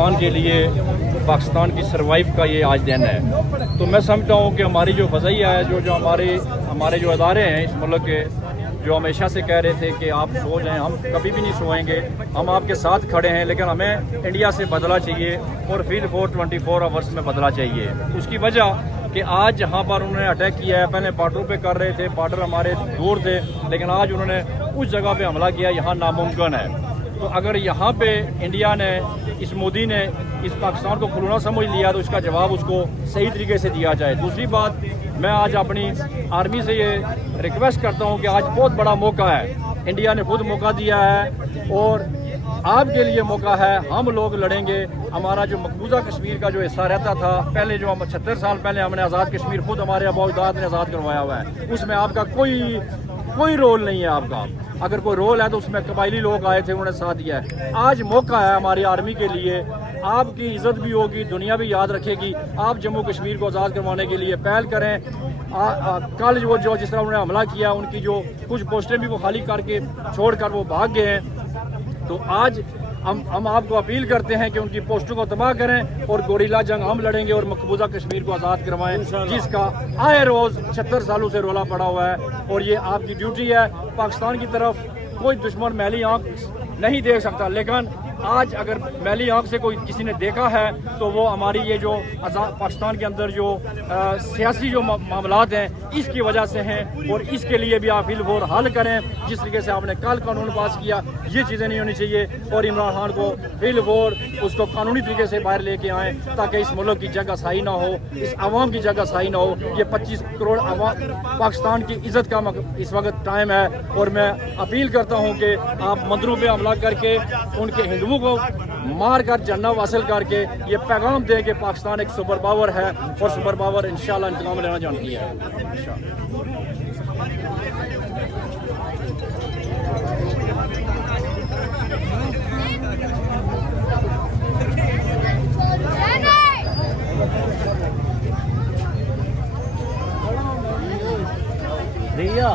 पाकिस्तान के लिए, पाकिस्तान की सर्वाइव का ये आज दिन है। तो मैं समझता हूँ कि हमारी जो फ़ज़ाइया है, जो हमारे जो अदारे हैं इस मुल्क के, जो हमेशा से कह रहे थे कि आप सो जाएं, हम कभी भी नहीं सोएंगे, हम आपके साथ खड़े हैं, लेकिन हमें इंडिया से बदला चाहिए और फील्ड फोर्स 24 आवर्स में बदला चाहिए। उसकी वजह कि आज जहाँ पर उन्होंने अटैक किया है, पहले बॉर्डर पे कर रहे थे, बॉर्डर हमारे दूर थे, लेकिन आज उन्होंने उस जगह पे हमला किया, यहाँ नामुमकिन है। तो अगर यहाँ पे इंडिया ने, इस मोदी ने इस पाकिस्तान को खुलना समझ लिया, तो इसका जवाब उसको सही तरीके से दिया जाए। दूसरी बात, मैं आज अपनी आर्मी से ये रिक्वेस्ट करता हूँ कि आज बहुत बड़ा मौका है, इंडिया ने खुद मौका दिया है और आपके लिए मौका है। हम लोग लड़ेंगे। हमारा जो मकबूजा कश्मीर का जो हिस्सा रहता था पहले, जो हम 76 साल पहले हमने आज़ाद कश्मीर खुद हमारे आबा-ओ-अजदाद ने आज़ाद करवाया हुआ है, उसमें आपका कोई रोल नहीं है। आपका अगर कोई रोल है तो उसमें कबायली लोग आए थे, उन्होंने साथ दिया है। आज मौका है हमारी आर्मी के लिए, आपकी इज़्ज़त भी होगी, दुनिया भी याद रखेगी। आप जम्मू कश्मीर को आज़ाद करवाने के लिए पहल करें। कल जो जिस तरह उन्होंने हमला किया, उनकी जो कुछ पोस्टें भी वो खाली करके छोड़कर वो भाग गए हैं। तो आज हम आपको अपील करते हैं कि उनकी पोस्टों को तबाह करें और गोरिल्ला जंग हम लड़ेंगे और मकबूजा कश्मीर को आज़ाद करवाएं, जिसका आए रोज़ 76 सालों से रोला पड़ा हुआ है। और ये आपकी ड्यूटी है। पाकिस्तान की तरफ कोई दुश्मन मैली आंख नहीं देख सकता, लेकिन आज अगर मैली आंख से कोई किसी ने देखा है तो वो हमारी ये जो पाकिस्तान के अंदर जो सियासी जो मामलात हैं इसकी वजह से हैं। और इसके लिए भी आप फील्ड फोर्स हल करें। जिस तरीके से आपने कल कानून पास किया, ये चीज़ें नहीं होनी चाहिए। और इमरान खान को फील्ड फोर्स उसको कानूनी तरीके से बाहर लेके आएँ, ताकि इस मुल्क की जगह सही ना हो, इस आवाम की जगह सही ना हो। ये 25 करोड़ पाकिस्तान की इज़्ज़त का इस वक्त टाइम है। और मैं अपील करता हूँ कि आप मंदिरों पर हमला करके उनके हिंदुओं को मार कर जन्नत हासिल करके ये पैगाम दें कि पाकिस्तान एक सुपर पावर है और सुपर पावर इंशाल्लाह इंतकाम लेना जानती है। भैया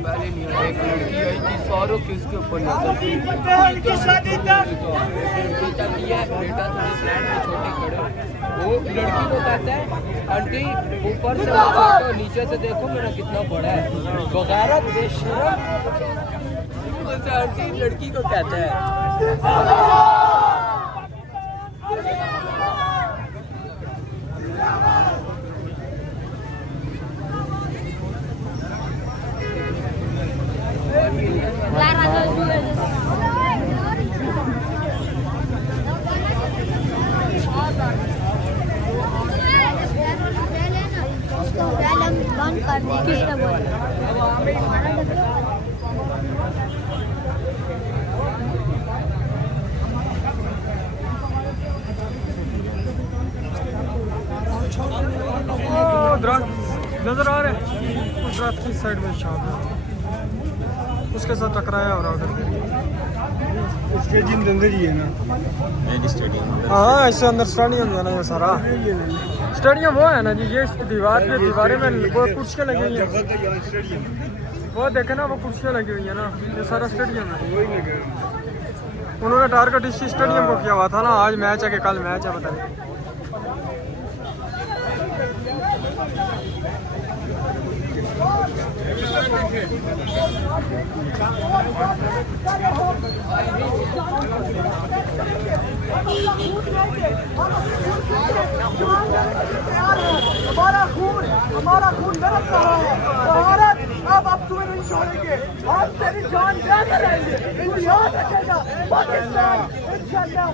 पहले नहीं एक लड़की आई थी, सारों के उसके ऊपर उनकी शादी तक बेटा किया, बेटा तो इस लैंड में छोटे खड़े, वो लड़की को कहता है आंटी ऊपर से देखो, नीचे से देखो मेरा कितना बड़ा है, बगैरत बेशरम। आंटी लड़की को कहता है। बंद कर दे, किसने बोला? नजर आ रहे हैं उस रात की साइड में शॉप है, उसके साथ टकराया और ऑर्डर इसके जिन अंदर ही है ना स्टेडियम। हाँ, इससे अंदर स्टेडियम है ना, ये सारा स्टेडियम वो है ना जी। ये दीवार पे दीवारें में वो कुर्सियाँ लगी हुई हैं, वो देखे ना, वो कुर्सियाँ लगी हुई है ना, ये सारा स्टेडियम है। उन्होंने टारगेट इसी स्टेडियम को किया हुआ था ना। आज मैच है कि कल मैच है पता नहीं। हमारा खून गरम रहा है। भारत अब तुम्हें नहीं छोड़ेंगे, हम तेरी जान लेकर रहेंगे। इंडिया रखेगा, पाकिस्तान इंशाल्लाह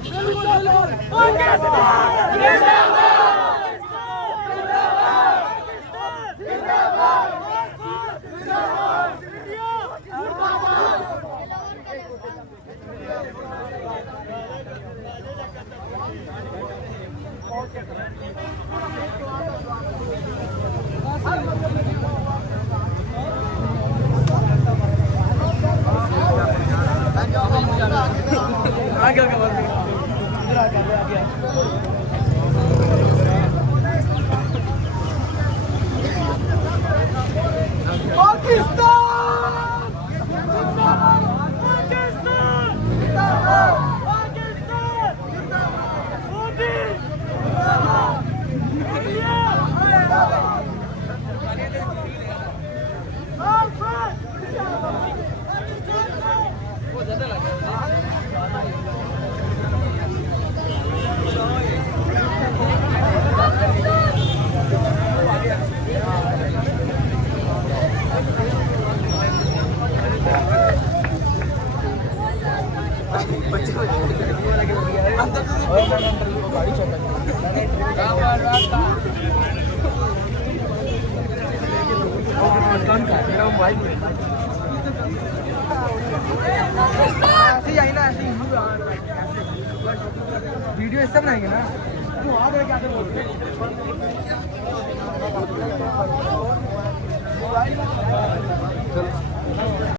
वीडियो ऐसा बनाएंगे ना